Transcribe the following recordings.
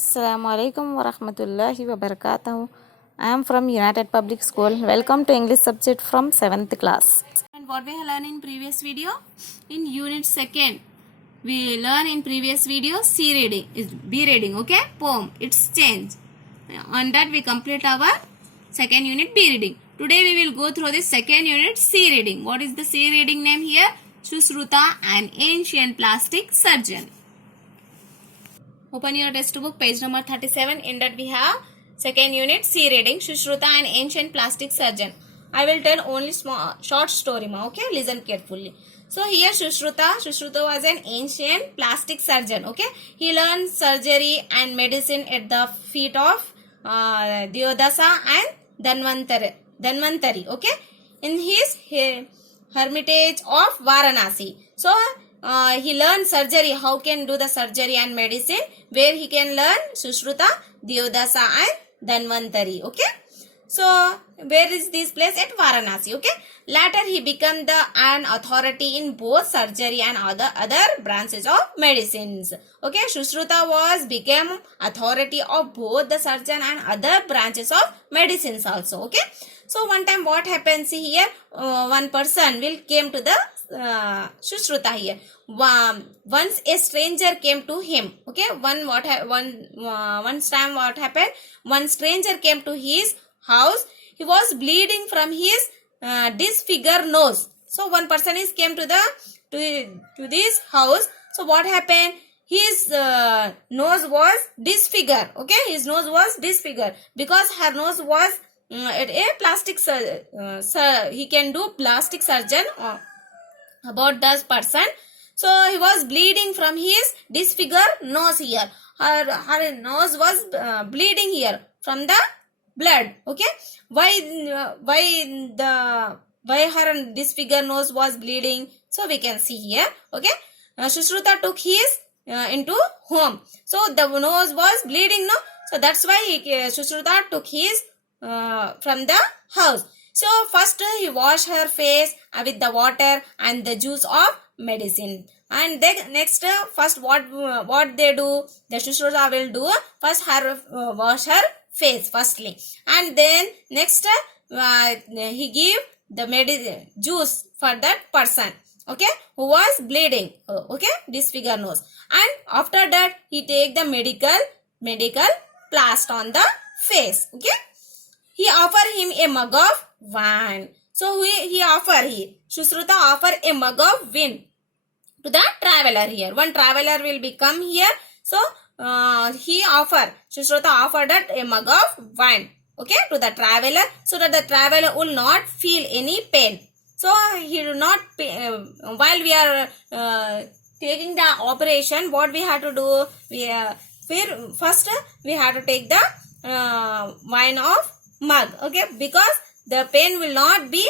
Assalamu alaikum wa rahmatullahi wa barakatuh. I am from United Public School. Welcome to English subject from 7th class. And what we have learned in previous video? In unit 2nd, we learn in previous video C reading, is B reading, okay? Poem, it's change. On that we complete our second unit B reading. Today we will go through the second unit C reading. What is the C reading name here? Sushruta, an ancient plastic surgeon. Open your textbook, page number 37. In that we have second unit C reading, Sushruta, an ancient plastic surgeon. I will tell only short story, okay? Listen carefully. So here Sushruta was an ancient plastic surgeon, okay? He learned surgery and medicine at the feet of Diodasa and Dhanvantari, okay? In his hermitage of Varanasi. So he learned surgery, how can do the surgery and medicine, where he can learn Sushruta, Diodasa and Dhanvantari, okay? So where is this place? At Varanasi, okay? Later he became an authority in both surgery and other branches of medicines, okay? Sushruta became authority of both the surgeon and other branches of medicines also, okay? So one time what happens here, one person will came to the Sushruta here. Once a stranger came to him, okay? One time what happened? One stranger came to his house. He was bleeding from his disfigured nose. So one person is came to this house. So what happened? His nose was disfigured. Okay, his nose was disfigured because her nose was at a plastic he can do plastic surgeon about this person. So he was bleeding from his disfigured nose here. Her nose was bleeding here from the blood, okay? Why her disfigured nose was bleeding? So we can see here, okay? Sushruta took his into home. So the nose was bleeding, no? So that's why Sushruta took his from the house. So first he washed her face with the water and the juice of medicine. And then next, first what they do, the Sushruta will do, first wash her face firstly, and then next he give the juice for that person, okay, who was bleeding, okay, disfigured nose. And after that he take the medical plaster on the face, okay. He offer him a mug of wine. So Sushruta offer a mug of wine to the traveler here. One traveler will become here. So Sushruta offered that a mug of wine, okay, to the traveler, so that the traveler will not feel any pain. So he do not while we are taking the operation, what we have to do? First we have to take the wine of mug, okay, because the pain will not be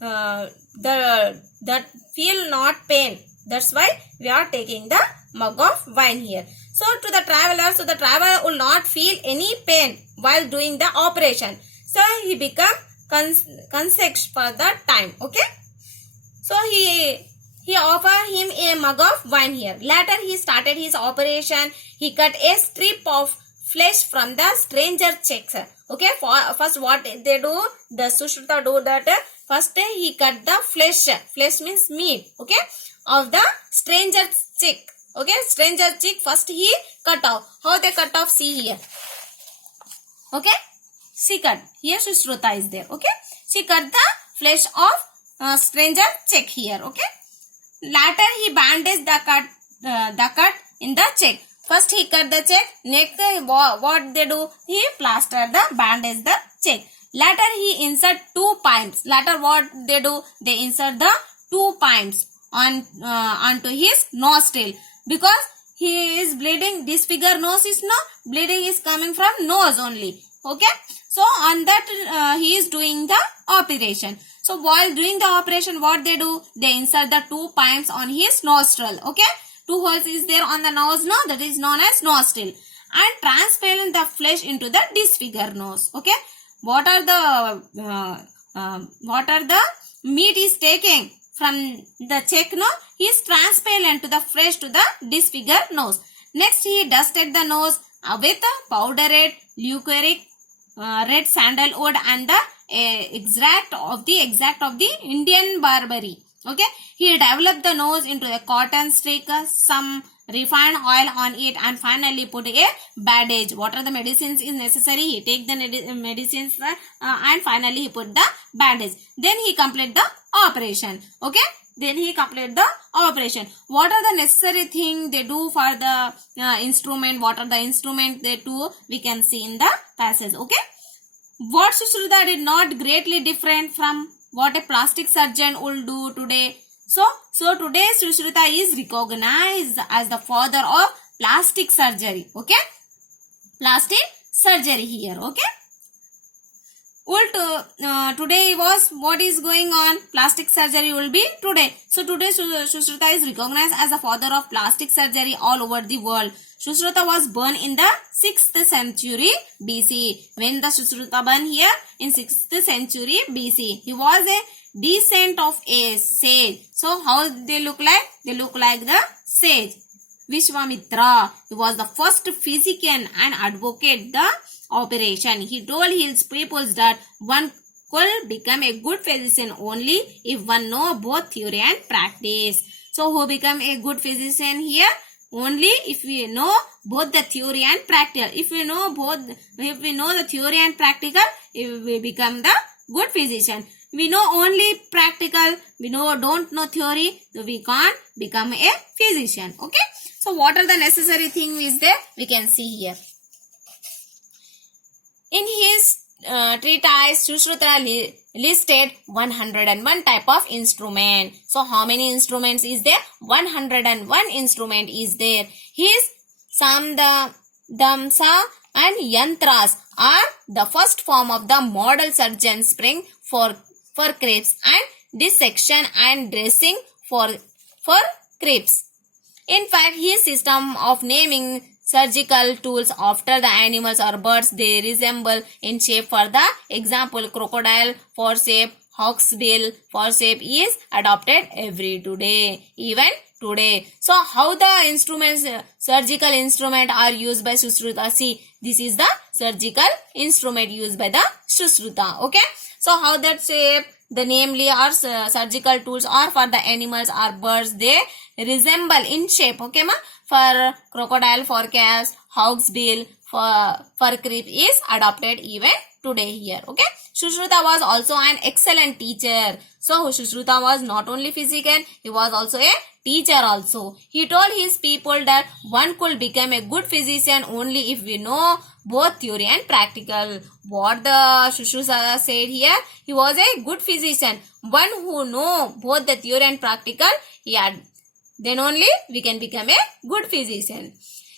that feel not pain. That's why we are taking the mug of wine here. So to the traveler will not feel any pain while doing the operation. So he become conscious for that time, okay. So he offered him a mug of wine here. Later he started his operation. He cut a strip of flesh from the stranger cheeks, okay. First what they do, the Sushruta do that, first he cut the flesh means meat, okay, of the stranger cheek, okay, stranger cheek first he cut off. How they cut off? See here, okay, she cut here. Sushruta is there, okay, she cut the flesh of stranger cheek here, okay. Later he bandaged the cut in the cheek. First he cut the cheek, next what they do, he plaster the bandage the cheek. Later he insert 2 pipes. Later what they do, they insert the 2 pipes onto his nostril, because he is bleeding. Disfigured nose is no bleeding is coming from nose only, okay. So on that he is doing the operation. So while doing the operation, what they do, they insert the 2 pipes on his nostril, okay. 2 holes is there on the nose, no, that is known as nostril, and transplant the flesh into the disfigured nose, okay. What are the meat is taking from the cheek, no, he is transplant to the flesh to the disfigured nose. Next he dusted the nose with powdered liquoric red sandalwood and the extract of the Indian barberry. Okay, he developed the nose into a cotton streak, some refined oil on it, and finally put a bandage. What are the medicines is necessary? He take the medicines and finally he put the bandage. Then he complete the operation. Okay. Then he complete the operation. What are the necessary thing they do for the instrument? What are the instrument they do? We can see in the passage. Okay. What Sushruta did not greatly different from what a plastic surgeon will do today. So today Sushruta is recognized as the father of plastic surgery. Okay. Plastic surgery here. Okay. Today was what is going on. Plastic surgery will be today. So today Sushruta is recognized as the father of plastic surgery all over the world. Sushruta was born in the 6th century BC. When the Sushruta born here? In 6th century BC. He was a descent of a sage. So how they look like? They look like the sage. Vishwamitra. He was the first physician and advocate the operation. He told his people that one could become a good physician only if one know both theory and practice. So who become a good physician here? Only if we know both the theory and practical. If we know the theory and practical, we become the good physician. We know only practical, don't know theory, so we can't become a physician. Okay. So what are the necessary things is there? We can see here. In his treatise, Sushruta listed 101 type of instrument. So how many instruments is there? 101 instrument is there. His Samda, Damsa and Yantras are the first form of the model surgeon spring for crepes and dissection and dressing for crepes. In fact, his system of naming surgical tools after the animals or birds they resemble in shape. For the example, crocodile forceps, hawksbill forceps is adopted even today. So how the instruments, surgical instrument are used by Sushruta? See, this is the surgical instrument used by the Sushruta. Okay. So how that shape, the namely are surgical tools are for the animals or birds they resemble in shape. Okay ma? For crocodile forecast, hawksbill, for creep is adopted even today here. Okay. Sushruta was also an excellent teacher. So Sushruta was not only physician, he was also a teacher also. He told his people that one could become a good physician only if we know both theory and practical. What the Sushruta said here? He was a good physician. One who know both the theory and practical, then only we can become a good physician.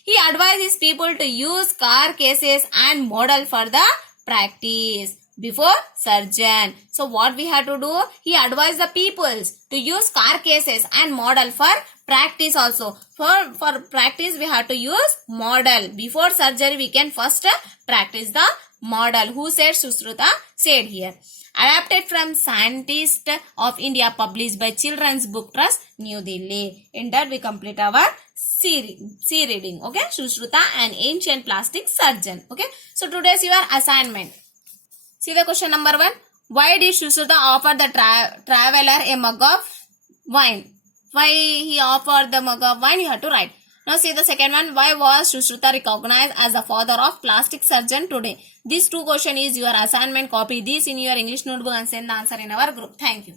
He advised his people to use carcasses and model for the practice before surgeon. So what we have to do? He advised the peoples to use carcasses and model for practice also. For practice we have to use model. Before surgery we can first practice the model. Who said? Sushruta said here. Adapted from Scientist of India, published by Children's Book Trust, New Delhi. In that we complete our C reading. Okay. Sushruta, an ancient plastic surgeon. Okay. So today's your assignment. See the question number 1. Why did Sushruta offer the traveler a mug of wine? Why he offered the mug of wine? You have to write. Now see the second one. Why was Sushruta recognized as the father of plastic surgeon today? These two questions is your assignment. Copy this in your English notebook and send the answer in our group. Thank you.